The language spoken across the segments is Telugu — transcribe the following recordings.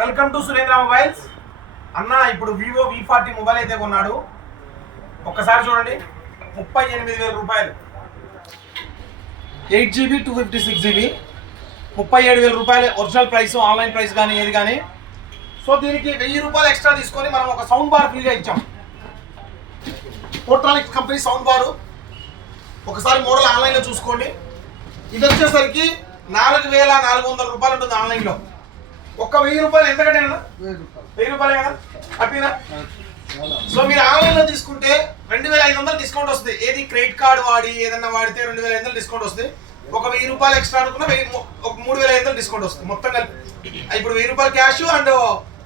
Welcome to Surendra mobiles. అన్న ఇప్పుడు వివో V40 మొబైల్ అయితే కొన్నాడు. ఒక్కసారి చూడండి, 38,000 రూపాయలు, 8GB 256GB, 37,000 రూపాయలు ఒరిజినల్ ప్రైస్, ఆన్లైన్ ప్రైస్ కానీ ఏది కానీ. సో దీనికి 1000 రూపాయలు ఎక్స్ట్రా తీసుకొని మనం ఒక సౌండ్ బార్ ఫ్రీగా ఇచ్చాం. పోర్ట్రానిక్స్ కంపెనీ సౌండ్ బారు. ఒకసారి మోడల్ ఆన్లైన్లో చూసుకోండి. ఇది వచ్చేసరికి 4,400 రూపాయలు ఉంటుంది ఆన్లైన్లో. ఒక్క 1000 రూపాయలు ఎంతకంటే 1000 రూపాయలే కదా, హ్యాపీనా? సో మీరు ఆన్లైన్లో తీసుకుంటే 2,500 డిస్కౌంట్ వస్తుంది. ఏది క్రెడిట్ కార్డు వాడి ఏదన్నా వాడితే 2,500 డిస్కౌంట్ వస్తుంది. ఒక 1000 రూపాయలు ఎక్స్ట్రా అనుకున్న ఒక 3,500 డిస్కౌంట్ వస్తుంది మొత్తం కలిపి. ఇప్పుడు 1000 రూపాయలు క్యాష్ అండ్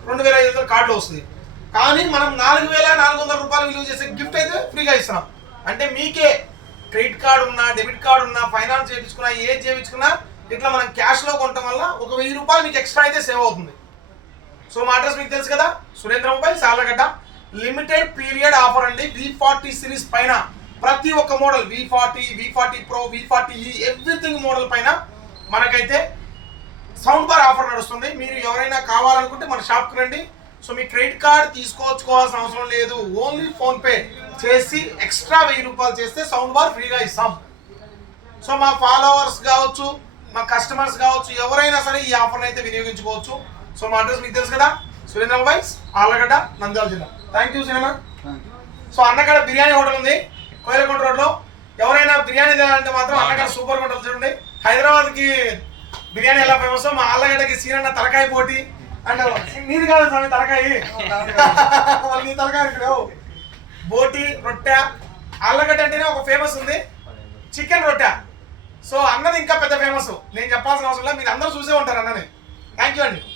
2,500 కార్డులో వస్తుంది. కానీ మనం 4,400 రూపాయలు విలువ చేసే గిఫ్ట్ అయితే ఫ్రీగా ఇస్తున్నాం. అంటే మీకే క్రెడిట్ కార్డు ఉన్నా, డెబిట్ కార్డు ఉన్నా, ఫైనాన్స్ చేయించుకున్నా, ఏది చేయించుకున్నా ఇట్లా మనం క్యాష్లో కొనటం వల్ల ఒక 1000 రూపాయలు మీకు ఎక్స్ట్రా అయితే సేవ్ అవుతుంది. సో మా అడ్రస్ మీకు తెలుసు కదా, Surendra mobiles Allagadda. Limited period offer అండి. V40 సిరీస్ పైన ప్రతి ఒక్క model V40, V40 Pro, V40e everything model పైన మనకైతే సౌండ్ బార్ ఆఫర్ నడుస్తుంది. మీరు ఎవరైనా కావాలనుకుంటే మన షాప్కి రండి. సో మీ క్రెడిట్ కార్డ్ తీసుకోవాల్సిన అవసరం లేదు. ఓన్లీ ఫోన్పే చేసి ఎక్స్ట్రా 1000 రూపాయలు చేస్తే సౌండ్ బార్ ఫ్రీగా ఇస్తాం. సో మా ఫాలోవర్స్ కావచ్చు, మా కస్టమర్స్ కావచ్చు, ఎవరైనా సరే ఈ ఆఫర్ని అయితే వినియోగించుకోవచ్చు. సో మా అడ్రస్ మీకు తెలుసు కదా, సురేంద్ర మొబైల్స్ ఆలగడ్డ, నంద్యాల జిల్లా. Thank you cinema. సో అన్నగడ బిర్యానీ హోటల్ ఉంది కోయిలకొండ రోడ్లో. ఎవరైనా బిర్యానీ తినాలంటే మాత్రం అన్నగడ సూపర్ హోటల్ చూడండి. హైదరాబాద్కి బిర్యానీ ఎలా ఫేమస్, మా ఆలగడ్డకి సీనన్న తలకాయ పోటీ. అండ్ నీది కాదు స్వామి తలకాయ, నీ తలకాయ ఇక్కడ బోటి రొట్టె. ఆలగడ్డ అంటేనే ఒక ఫేమస్ ఉంది, చికెన్ రొట్టె. సో అన్నది ఇంకా పెద్ద ఫేమస్, నేను చెప్పాల్సిన అవసరం లేదు, మీరు అందరూ చూసే ఉంటారు అన్నని. థ్యాంక్ యూ అండి.